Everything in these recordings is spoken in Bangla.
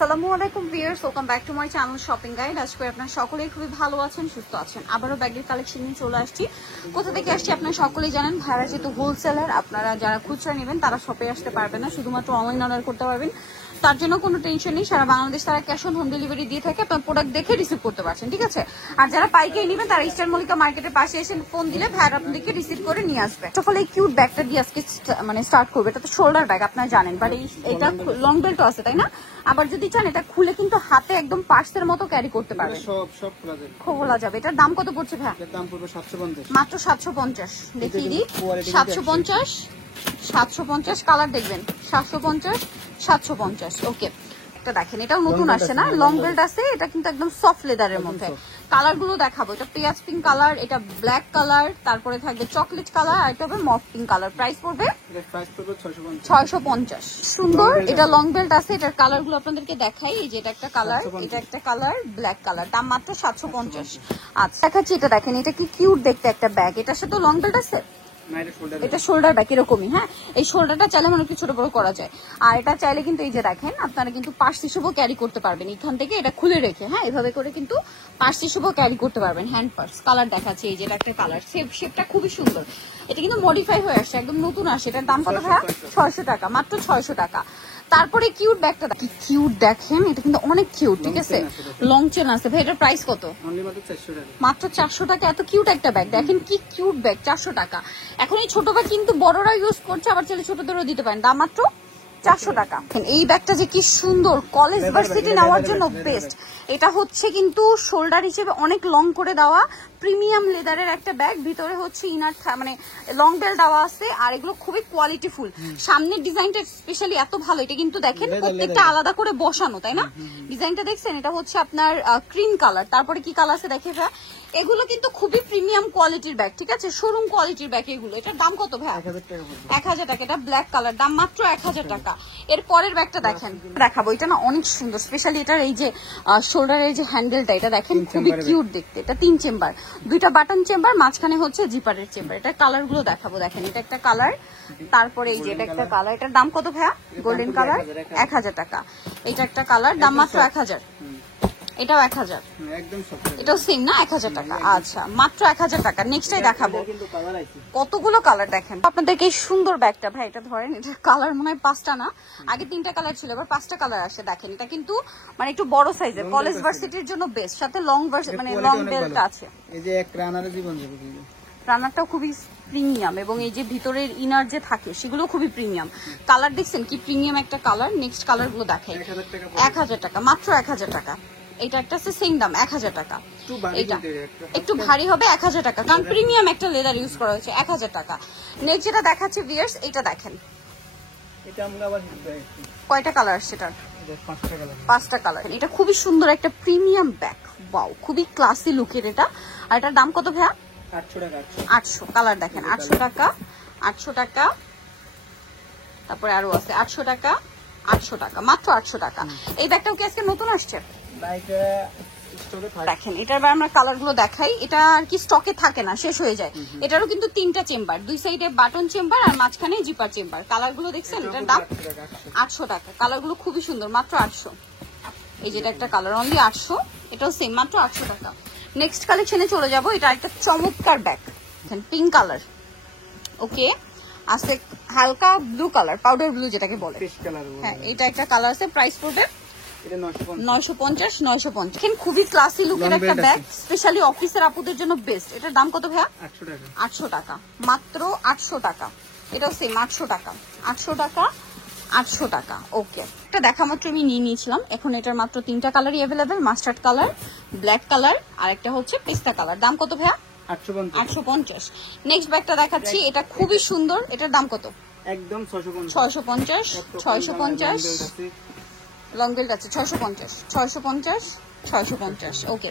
আসসালামু আলাইকুম viewers, welcome back to my channel shopping guide. আজকে আপনারা সকলেই খুবই ভালো আছেন, সুস্থ আছেন। আবারও ব্যাগের কালেকশন নিয়ে চলে আসছি। কোথা থেকে আসছি আপনারা সকলেই জানেন। ভাইরা যেহেতু হোলসেলার, আপনারা যারা খুচরা নেবেন তারা শপে আসতে পারবেন না, শুধুমাত্র অনলাইন অর্ডার করতে পারবেন। তার জন্য কোনো টেনশন নেই, সারা বাংলাদেশ তারা ক্যাশ অন হোম ডেলিভারি দিয়ে থাকে। আপনার প্রোডাক্ট দেখে রিসিভ করতে পারছেন, ঠিক আছে। আর যারা পাইকারি নেবেন তারা ইস্টার্ন মল্লিকা মার্কেটের পাশে এসে ফোন দিলে ভাইরা আপনাদেরকে রিসিভ করে নিয়ে আসবে। ফলে এই কিউট ব্যাগটা দিয়ে আজকে স্টার্ট করবে। এটা তো শোল্ডার ব্যাগ আপনারা জানেন, বাট এটা লং বেল্টও আছে, তাই না? আবার যদি চান এটা খুলে কিন্তু হাতে একদম পার্সের মতো ক্যারি করতে পারবেন, সব খোলা যাবে। এটার দাম কত পড়ছে ভাই? এটার দাম পড়বে 750, মাত্র 750। দেখিয়ে দিই, 750 কালার দেখবেন, 750। ওকে, এটা দেখেন, এটাও নতুন আসছে না, লং বেল্ট আছে। এটা কিন্তু একদম সফট লেদারের মধ্যে। কালার গুলো দেখাবো, এটা পেঁয়াজ পিঙ্ক কালার, এটা ব্ল্যাক কালার, তারপরে থাকবে চকলেট কালার, আর এটা হবে মফ পিঙ্ক কালার। প্রাইস পড়বে 650। সুন্দর, এটা লং বেল্ট আছে। এটার কালার গুলো আপনাদেরকে দেখাই। এই যে এটা একটা কালার, এটা একটা কালার, ব্ল্যাক কালার, দাম মাত্র 750। আচ্ছা দেখাচ্ছি, এটা দেখেন, এটা কি কিউট দেখতে একটা ব্যাগ। এটার সাথে লং বেল্ট আছে, এটা শোল্ডার ব্যাগ এরকমই। হ্যাঁ, এই শোল্ডারটা চাইলে মানে একটু ছোট বড় করা যায়। আর এটা চাইলে কিন্তু এই যে দেখেন, আপনারা কিন্তু পার্স হিসেবেও ক্যারি করতে পারবেন এখান থেকে, এটা খুলে রেখে। হ্যাঁ, এভাবে করে কিন্তু পার্স হিসেবেও ক্যারি করতে পারবেন, হ্যান্ড পার্স। কালার দেখাচ্ছি, এই যে এটা একটা কালার, শেপটা খুবই সুন্দর। এটা কিন্তু মডিফাই হয়ে আসছে, একদম নতুন আসে। এটার দাম কত ভাইয়া? 600 টাকা, মাত্র 600 টাকা। তারপরে কিউট ব্যাগটা কি কিউট দেখেন, এটা কিন্তু অনেক কিউট, ঠিক আছে। লং চেন আছে ভাই, এটার প্রাইস কত? মাত্র 400 টাকা। এত কিউট একটা ব্যাগ, দেখেন কি কিউট ব্যাগ, 400 টাকা। এখন এই ছোট ব্যাগ কিন্তু বড়রা ইউজ করছে, আবার ছেলে ছোটদেরও দিতে পারেন। দাম মাত্র 400 টাকা। এই ব্যাগটা যে কি সুন্দর, কলেজ ভার্সিটি নেওয়ার জন্য বেস্ট। এটা হচ্ছে কিন্তু শোল্ডার হিসেবে অনেক লং করে দেওয়া প্রিমিয়াম লেদারের একটা ব্যাগ। ভিতরে হচ্ছে ইনার মানে লং বেল্ট দেওয়া আছে, আর এগুলো খুবই কোয়ালিটিফুল। সামনের ডিজাইনটা স্পেশালি এত ভালো। এটা কিন্তু দেখেন প্রত্যেকটা আলাদা করে বসানো, তাই না? ডিজাইনটা দেখছেন, এটা হচ্ছে আপনার ক্রিম কালার। তারপরে কি কালার আছে দেখে ভাই, এগুলো কিন্তু খুবই প্রিমিয়াম কোয়ালিটির ব্যাগ, ঠিক আছে, শোরুম কোয়ালিটির ব্যাগ এগুলো। এটার দাম কত ভাই? 1000 টাকা। এটা ব্ল্যাক কালার, দাম মাত্র 1000 টাকা। এর পরের ব্যাগটা দেখেন, দেখাবো। এটা না অনেক সুন্দর, স্পেশালি এটার এই যে শোল্ডারের যে হ্যান্ডেলটা, এটা দেখেন খুবই কিউট দেখতে। এটা 3 চেম্বার, 2টা বাটন চেম্বার, মাঝখানে হচ্ছে জিপারের চেম্বার। এটা কালার গুলো দেখাবো, দেখেন, এটা একটা কালার, তারপরে এই যে এটা একটা কালার। এটার দাম কত ভাইয়া? গোল্ডেন কালার, 1000 টাকা। এটা একটা কালার, দাম মাত্র 1000। এটাও 1000, এটাও সেম না, 1000 টাকা। আচ্ছা, মাত্র 1000 টাকা। নেক্সটটাই দেখাবো, কতগুলো কালার দেখেন আপনাদেরকে। এই সুন্দর ব্যাগটা ভাই, এটা ধরেন, এটার কালার মনে হয় 5টা না, আগে 3টা কালার ছিল, এবার 5টা কালার আসে। দেখেন, এটা কিন্তু মানে একটু বড় সাইজের, কলেজ ভার্সিটির জন্য বেস্ট। সাথে লং মানে লং বেল্ট আছে। এই যে এক রানারের জীবন যাবে, রানারটাও খুবই প্রিমিয়াম, এবং এই যে ভিতরের ইনার যে থাকে সেগুলো খুবই প্রিমিয়াম। কালার দেখছেন কি প্রিমিয়াম একটা কালার। নেক্সট কালার গুলো দেখাই। 1000 টাকা, মাত্র 1000 টাকা। এটা একটা আছে সেম দাম, 1000 টাকা। এটা একটু ভারী হবে, 1000 টাকা, কারণ প্রিমিয়াম একটা লেদার ইউজ করা হয়েছে, 1000 টাকা। নেক্সট যেটা দেখাচ্ছি ভিউয়ার্স, এটা দেখেন, এটা আমরা আবার কয়টা কালার আসছে এটার? 5টা কালার। এটা খুবই সুন্দর একটা প্রিমিয়াম ব্যাগ, ওয়াও, খুবই ক্লাসি লুকের এটা। আর এটার দাম কত ভাইয়া? 800 টাকা। 800 কালার দেখেন, 800 টাকা, 800 টাকা। তারপরে আরো আছে 800 টাকা, 800 টাকা, মাত্র 800 টাকা। এই ব্যাগটাও কি আজকে নতুন আসছে? দেখেন, এটার আমরা কালার গুলো দেখাই। এটা আর কি স্টকে থাকে না, শেষ হয়ে যায়। এটারও কিন্তু 3টা চেম্বার, 2 সাইডে বাটন চেম্বার, আর মাঝখানে জিপার চেম্বার। কালার গুলো দেখছেন, এটার দাম 800 টাকা। কালার গুলো খুবই সুন্দর, মাত্র 800। এই যেটা একটা কালার, অনলি 800। এটাও সেম, মাত্র 800 টাকা। নেক্সট কালেকশনে চলে যাব। এটা একটা চমৎকার ব্যাগ, পিঙ্ক কালার। ওকে, আছে হালকা ব্লু কালার, পাউডার ব্লু যেটাকে বলে। হ্যাঁ, এটা একটা কালার আছে। প্রাইস পড়বে 950। খুবই ক্লাসি লুকের একটা ব্যাগ, স্পেশালি অফিসের আপুদের জন্য বেস্ট। এটার দাম কত ভাইয়া? 800 টাকা, মাত্র 800 টাকা। এটাও সেম, 800 টাকা, 800 টাকা, 800 টাকা। ওকে, এটা দেখা মাত্র আমি নিয়ে নিয়েছিলাম। এখন এটার মাত্র 3টা কালারই available, mustard colour, black colour, আর একটা হচ্ছে পিস্তা কালার। দাম কত ভাইয়া? 850। নেক্সট ব্যাগটা দেখাচ্ছি, এটা খুবই সুন্দর। এটার দাম কত? একদম 650। 650 লং বেল্ট আছে, 650, 650, 650। ওকে,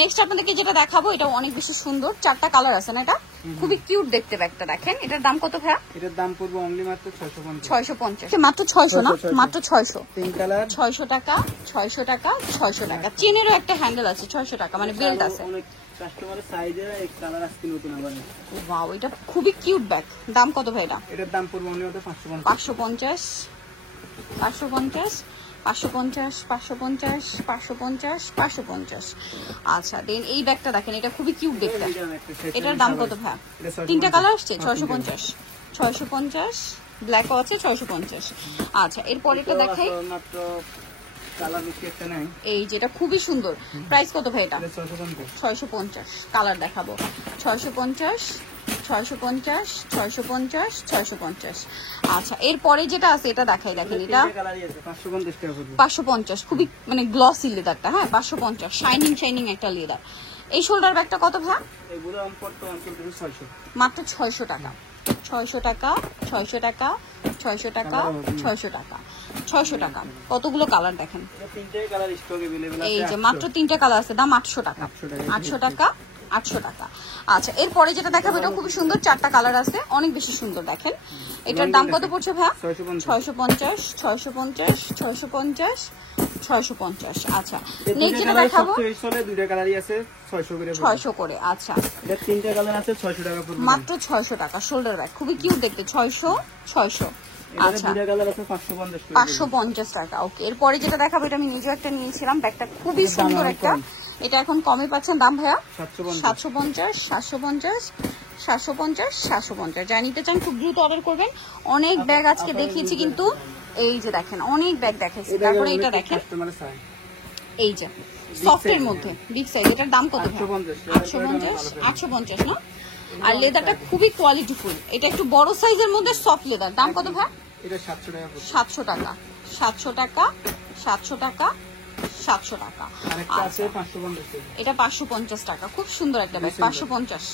নেক্সট আপনাদেরকে যেটা দেখাবো, এটা অনেক বেশি সুন্দর। 4টা কালার আছে না, এটা খুবই কিউট দেখতে ব্যাগটা। দেখেন, এটার দাম কত ভাইয়া? এটার দাম পড়বে অনলি মাত্র 650। মাত্র 600 না, মাত্র 600। 3 কালার, 600 টাকা, 600 টাকা, 600 টাকা। চেনেরও একটা হ্যান্ডেল আছে, 600 টাকা, মানে বেল্ট আছে। কাস্টমারের সাইজে এক কালার আজকে নতুন আবার। ওয়াও, এটা খুবই কিউট ব্যাগ। দাম কত ভাই এটা? এটার দাম পড়বে অনলি মাত্র 550। 550, 550। 550 550 550 550। আচ্ছা দেন এই ব্যাগটা দেখেন, এটা খুবই কিউট দেখতে। এটার দাম কত ভাই? তিনটা কালার আসছে 650 650, ব্ল্যাক আছে 650। আচ্ছা এরপর এটা দেখাই, এই যেটা খুবই সুন্দর, প্রাইস কত ভাই এটা? 650। কালার দেখাবো 650 650 650 650। আচ্ছা এরপরে যেটা আছে এটা দেখাই, দেখেন এটা 550, খুবই মানে গ্লসি লেদারটা, হ্যাঁ 550, শাইনিং শাইনিং একটা লেদার। এই শোল্ডার ব্যাগটা কত ভাই? মাত্র 600 টাকা 600 টাকা 600 টাকা 600 টাকা 600 টাকা 600 টাকা। কতগুলো কালার দেখেন, এই যে মাত্র 3টা কালার আছে, দাম 800 টাকা 800 টাকা 800 টাকা। আচ্ছা এরপরে যেটা দেখাবো এটা খুবই সুন্দর, 4টা কালার আছে, অনেক বেশি সুন্দর। দেখেন এটার দাম কত পড়ছে ভাই? 650 650 650 650। আচ্ছা নেক্সট যেটা দেখাবো, দুইটা কালারই আছে 600 করে। আচ্ছা এটা 3টা কালার আছে 600 টাকা পড়বে, মাত্র 600 টাকা। শোল্ডার ব্যাগ খুবই কিউট দেখতে, 600 600। আচ্ছা 550 টাকা। ওকে এরপরে যেটা দেখাবো এটা আমি নিজে একটা নিয়েছিলাম, ব্যাগটা খুবই সুন্দর একটা, এটা এখন কমে পাচ্ছেন, দাম ভাইয়া 750 750 750 750। যা নিতে চান খুব দ্রুত অর্ডার করবেন। অনেক ব্যাগ আজকে দেখিয়েছি কিন্তু, এই যে দেখেন অনেক ব্যাগ দেখাইছি। তারপরে এটা দেখেন, এই যে সফটের মধ্যে বিগ সাইজ, এটার দাম কত? 850 850 না? আর লেদারটা খুবই কোয়ালিটিফুল, এটা একটু বড় সাইজের মধ্যে সফট লেদার, দাম কত ভাই? এটা 700 টাকা 700 টাকা 700 টাকা 700 টাকা 700 টাকা। আরেকটা আছে 550, এটা 550 টাকা, খুব সুন্দর একটা ব্যাগ, 550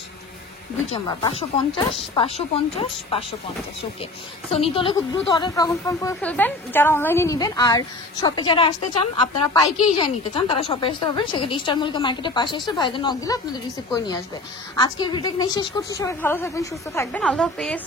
ডিসেম্বর 550 550 550। ওকে সো নিতে হলে খুব দ্রুত অর্ডার কনফার্ম করে ফেলবেন যারা অনলাইনে নেবেন। আর শপে যারা আসতে চান, আপনারা পাইকেই যাই নিতে চান, তারা শপে আসতে পারবেন। সেক্ষেত্রে স্টার মল্লিকা মার্কেটের পাশে এসে ভাইদের নক দিলে আপনাদের রিসিভ করে নিয়ে আসবে। আজকের ভিডিও এখানে শেষ করছি, সবাই ভালো থাকবেন সুস্থ থাকবেন, আল্লাহ হাফেজ।